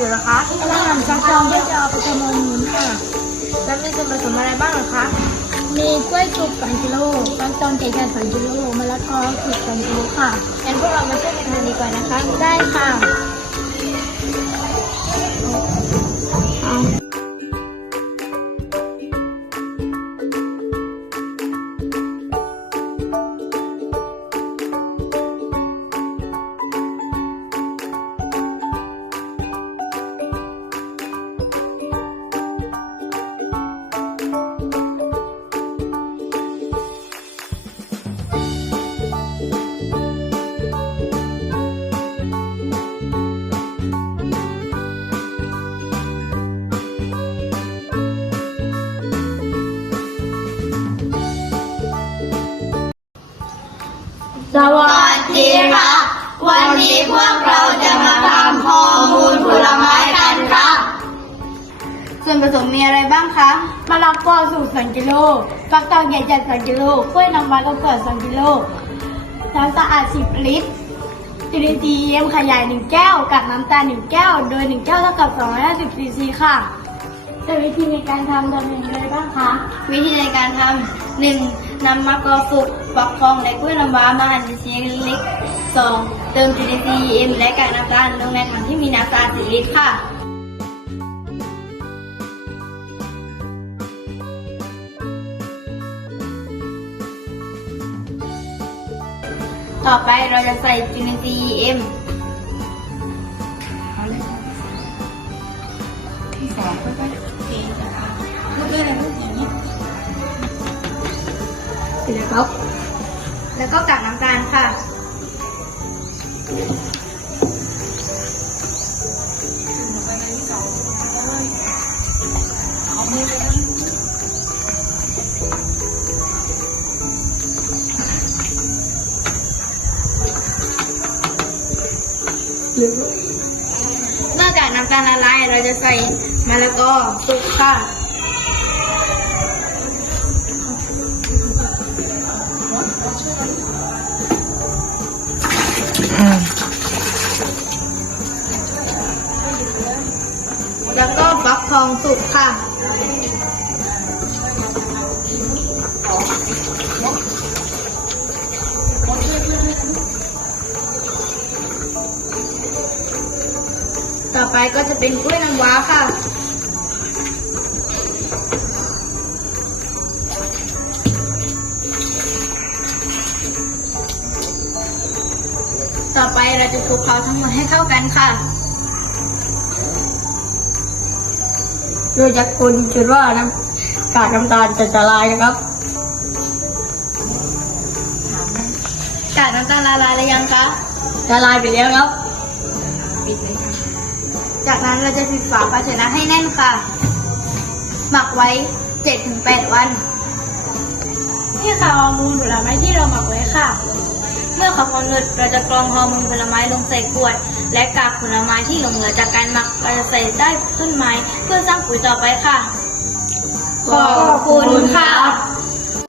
อยู่เหรอคะกำลังหั่นฟักทองเพื่อจะเอาไปประมวลมูลค่ะ แล้วมีส่วนผสมอะไรบ้างเหรอคะ มีกล้วยสุก2กิโลฟักทองแก่ๆ2กิโลมะละกอสุก2กิโลค่ะงั้นพวกเรามาช่วยกันทำดีกว่านะคะ ได้ค่ะ สวัสดีค่ะวันนี้พวกเราจะมาทำฮอร์โมนผลไม้กันค่ะส่วนผสมมีอะไรบ้างคะมะละกอสุก2กิโลฟักทองแก่ๆ2กิโลกล้วยน้ำว้าต้มเกลือ2กิโลน้ำสะอาด10ลิตรจุลินทรีย์เยี่ยมขยาย1แก้วกับน้ำตาล1แก้ว โดย1แก้วเท่ากับ250ซีซีค่ะแต่วิธีในการทำทำอย่างไรบ้างคะ วิธีในการทำหนึ่งนำมะกอกสุก ฟักทองและกล้วยน้ำว้ามาหั่นเป็นชิ้นเล็กๆสองเติมจุลินทรีย์เอ็มและกากน้ำตาลลงในถังที่มีน้ำตาล4ลิตรค่ะต่อไปเราจะใส่จุลินทรีย์เอ็มที่สองค่อยๆเทนะคะพูดด้วยอะไรเมื่อกี้เสร็จแล้วครับ แล้วก็กากน้ำตาลค่ะ เมื่อกากน้ำตาลละลายเราจะใส่มะละกอสุกค่ะ แล้วก็ฟักทองสุกค่ะ ต่อไปก็จะเป็นกล้วยน้ำว้าค่ะต่อไปเราจะคลุกเคล้าทั้งหมดให้เข้ากันค่ะ โดยจากคุณคิดว่าน้ำกากน้ำตาลจะละลายนะครับกากน้ำตาลละลายแล้วยังคะละลายไปแล้วครับจากนั้นเราจะปิดฝาภาชนะให้แน่นค่ะ หมักไว้ 7-8 วัน นี่ค่ะฮอร์โมนผลไม้ที่เราหมักไว้ค่ะ เมื่อครบกำหนดเราจะกรองฮอร์โมนผลไม้ลงใส่ขวด และกากผลไม้ที่หลงเหลือจากการหมักเราจะใส่ใต้ต้นไม้เพื่อสร้างปุ๋ยต่อไปค่ะ ขอบคุณค่ะ